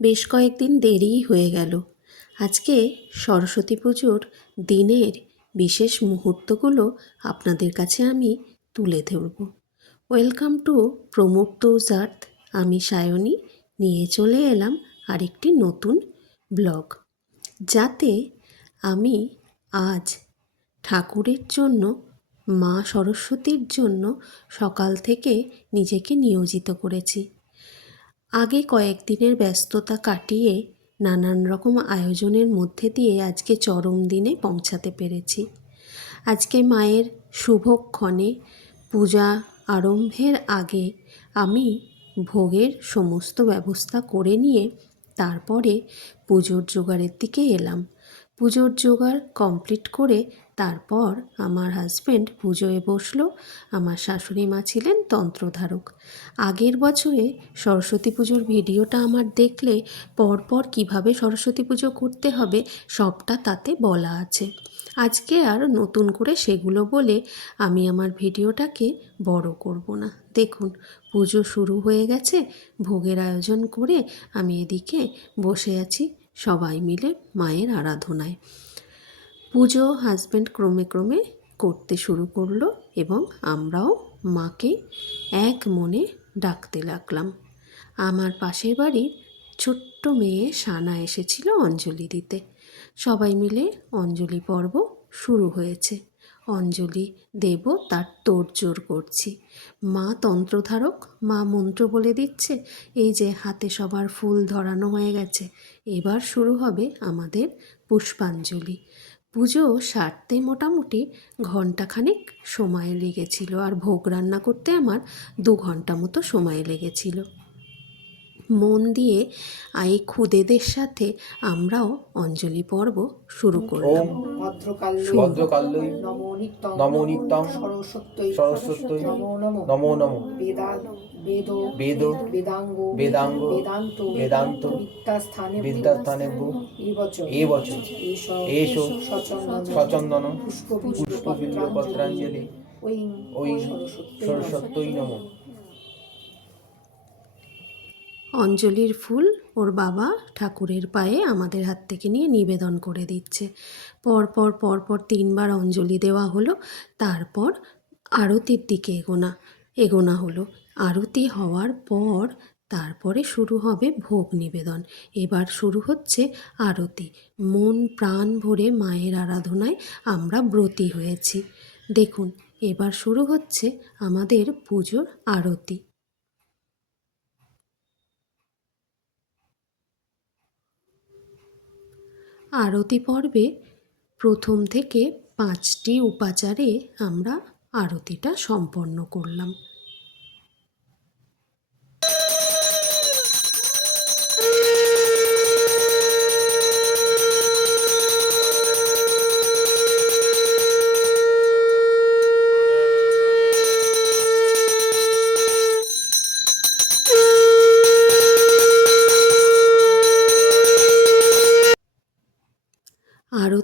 বেশ কয়েকদিন দেরিই হয়ে গেল। আজকে সরস্বতী পুজোর দিনের বিশেষ মুহূর্তগুলো আপনাদের কাছে আমি তুলে ধরব। ওয়েলকাম টু প্রমোট টুজ আর্থ আমি সায়নী। নিয়ে চলে এলাম আরেকটি নতুন ব্লগ। যাতে আমি আজ ঠাকুরের জন্য, মা সরস্বতীর জন্য সকাল থেকে নিজেকে নিয়োজিত করেছি। আগে কয়েকদিনের ব্যস্ততা কাটিয়ে নানান রকম আয়োজনের মধ্যে দিয়ে আজকে চরম দিনে পৌঁছাতে পেরেছি। আজকে মায়ের শুভক্ষণে পূজা আরম্ভের আগে আমি ভোগের সমস্ত ব্যবস্থা করে নিয়ে তারপরে পুজোর জোগাড়ের দিকে এলাম। পুজোর জোগাড় কমপ্লিট করে তারপর আমার হাজব্যান্ড পুজোয় বসল। আমার শাশুড়ি মা ছিলেন তন্ত্রধারক। আগের বছরে সরস্বতী পুজোর ভিডিওটা আমার দেখলে পরপর কীভাবে সরস্বতী পুজো করতে হবে সবটা তাতে বলা আছে। আজকে আর নতুন করে সেগুলো বলে আমি আমার ভিডিওটাকে বড় করব না। দেখুন, পুজো শুরু হয়ে গেছে। ভোগের আয়োজন করে আমি এদিকে বসে আছি সবাই মিলে মায়ের আরাধনায়। পুজো হাজব্যান্ড ক্রমে ক্রমে করতে শুরু করল এবং আমরাও মাকে এক মনে ডাকতে লাগলাম। আমার পাশের বাড়ির ছোট্ট মেয়ে সানা এসেছিল অঞ্জলি দিতে। সবাই মিলে অঞ্জলি পর্ব শুরু হয়েছে। অঞ্জলি, দেব তার তোড়জোড় করছি। মা তন্ত্রধারক, মা মন্ত্র বলে দিচ্ছে, এই যে হাতে সবার ফুল ধরানো হয়ে গেছে, এবার শুরু হবে আমাদের পুষ্পাঞ্জলি। পুজো সারতে মোটামুটি ঘন্টাখানেক সময় লেগেছিল আর ভোগ রান্না করতে আমার দু ঘণ্টা মতো সময় লেগেছিল। মন দিয়ে এই খুদেদের সাথে আমরাও অঞ্জলি পর্ব শুরু করলাম। নমো নমো বেদ বেদ বেদাঙ্গ বেদাঙ্গ বেদান্ত বেদান্ত বিদ্যাস্থানে বিদ্যাস্থানে এবচ এষ এষ সচন্দন। পুষ্প ওই ওই সরস্বত্যই নম। অঞ্জলির ফুল ওর বাবা ঠাকুরের পায়ে আমাদের হাত থেকে নিয়ে নিবেদন করে দিচ্ছে। পরপর পরপর তিনবার অঞ্জলি দেওয়া হলো, তারপর আরতির দিকে এগোনা এগোনা হলো। আরতি হওয়ার পর তারপরে শুরু হবে ভোগ নিবেদন। এবার শুরু হচ্ছে আরতি। মন প্রাণ ভরে মায়ের আরাধনায় আমরা ব্রতী হয়েছি। দেখুন, এবার শুরু হচ্ছে আমাদের পুজোর আরতি। আরতি পর্বে প্রথম থেকে পাঁচটি উপাচারে আমরা আরতিটা সম্পন্ন করলাম।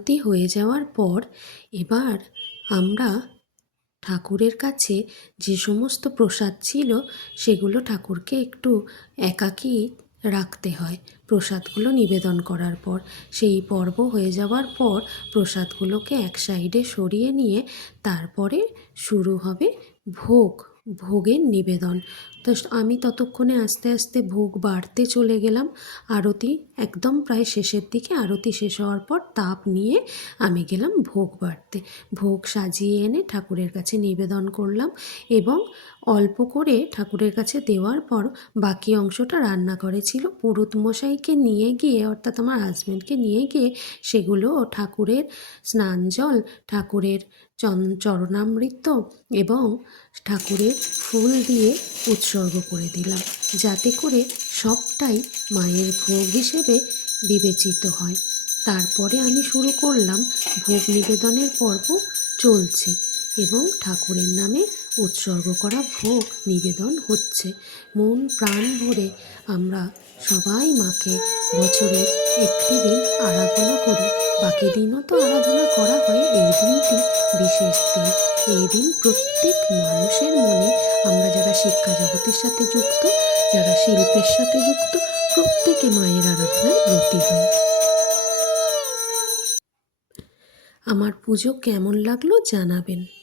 আরতি হয়ে যাওয়ার পর এবার আমরা ঠাকুরের কাছে যে সমস্ত প্রসাদ ছিল সেগুলো ঠাকুরকে একটু একাকী রাখতে হয়। প্রসাদগুলো নিবেদন করার পর, সেই পর্ব হয়ে যাওয়ার পর প্রসাদগুলোকে এক সাইডে সরিয়ে নিয়ে তারপরে শুরু হবে ভোগ। ভোগের নিবেদন। তো আমি ততক্ষণে আস্তে আস্তে ভোগ বাড়তে চলে গেলাম। আরতি একদম প্রায় শেষের দিকে, আরতি শেষ হওয়ার পর তাপ নিয়ে আমি গেলাম ভোগ বাড়তে। ভোগ সাজিয়ে এনে ঠাকুরের কাছে নিবেদন করলাম এবং অল্প করে ঠাকুরের কাছে দেওয়ার পর বাকি অংশটা রান্না করেছিল। পুরুত মশাইকে নিয়ে গিয়ে, অর্থাৎ আমার হাজব্যান্ডকে নিয়ে গিয়ে সেগুলো ঠাকুরের স্নান জল, ঠাকুরের চরণামৃত এবং ঠাকুরের ফুল দিয়ে উৎসর্গ করে দিলাম। যাতে করে সবটাই মায়ের ভোগ হিসেবে বিবেচিত হয়। তারপরে আমি শুরু করলাম ভোগ নিবেদনের পর্ব চলছে এবং ঠাকুরের নামে উৎসর্গ করা ভোগ নিবেদন হচ্ছে। মন প্রাণ ভরে আমরা সবাই মাকে বছরের একটি দিন আরাধনা করি। বাকি দিনও তো আরাধনা করা হয় এই দিনটি বিশেষ দিন। এই দিন প্রত্যেক মানুষের মনে আমরা যারা শিক্ষা জগতের সাথে যুক্ত, যারা শিল্পের সাথে যুক্ত, প্রত্যেকে মায়ের আরাধনায় ব্রতী হন আমার পুজো কেমন লাগল জানাবেন।